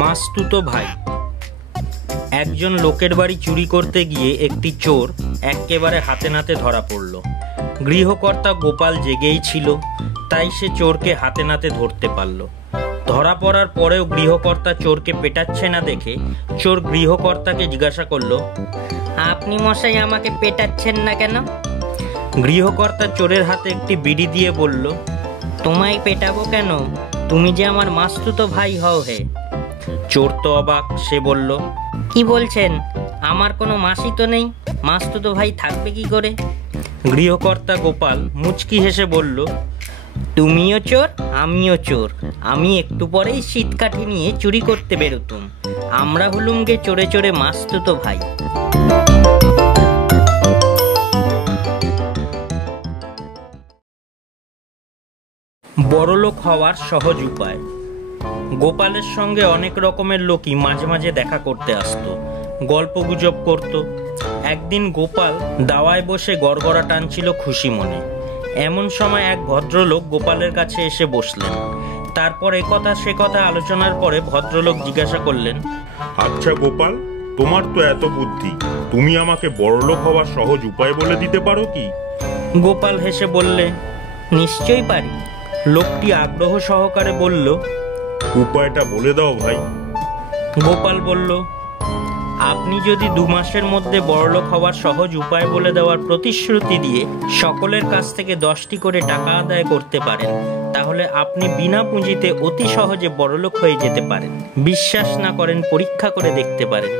মাসতুতো ভাই। একজন লোকের বাড়ি চুরি করতে গিয়ে একটি চোর একেবারে হাতে নাতে ধরা পড়ল। গৃহকর্তা গোপাল জেগেই ছিল, তাই সে চোরকে হাতে নাতে ধরতে পারল। ধরা পড়ার পরেও গৃহকর্তা চোরকে পেটাচ্ছে না দেখে চোর গৃহকর্তাকে জিজ্ঞাসা করলো, আপনি মশাই আমাকে পেটাচ্ছেন না কেন? গৃহকর্তা চোরের হাতে একটি বিড়ি দিয়ে বলল, তোমায় পেটাবো কেন? তুমি যে আমার মাসতুতো ভাই হও হে। চোর তো অবাক, সে বলল, কি বলছেন? আমার কোনো মাসি তো নেই, মাসতুতো ভাই থাকবে কি করে? গৃহকর্তা গোপাল মুচকি হেসে বলল, তুমিও চোর, আমিও চোর। আমি একটু পরেই শীতকাঠি নিয়ে চুরি করতে বেরোতুম। আমরা হলুম গে চোরে চোরে মাসতুতো ভাই। বড়লোক হওয়ার সহজ উপায়। গোপালের সঙ্গে অনেক রকমের লোকই মাঝে মাঝে দেখা করতে আসতো, গল্পগুজব করত। একদিন গোপাল দাওয়ায় বসে গড়গড়া টানছিল খুশি মনে। এমন সময় এক ভদ্রলোক গোপালের কাছে এসে বসলেন। তারপর একথা সে কথা আলোচনার পরে ভদ্রলোক জিজ্ঞাসা করলেন, আচ্ছা গোপাল, তোমার তো এত বুদ্ধি, তুমি আমাকে বড়লোক হওয়ার সহজ উপায় বলে দিতে পারো কি? গোপাল হেসে বললে, নিশ্চয়ই পারি। লোকটি আগ্রহ সহকারে বলল, উপায়টা বলে দাও ভাই। গোপাল বলল, আপনি যদি 2 মাসের মধ্যে বড়লোক হওয়ার সহজ উপায় বলে দেওয়ার প্রতিশ্রুতি দিয়ে সকলের কাছ থেকে 10টি করে টাকা আদায় করতে পারেন, তাহলে আপনি বিনা পুঁজিতে অতি সহজে বড়লোক হয়ে যেতে পারেন। বিশ্বাস না করেন পরীক্ষা করে দেখতে পারেন।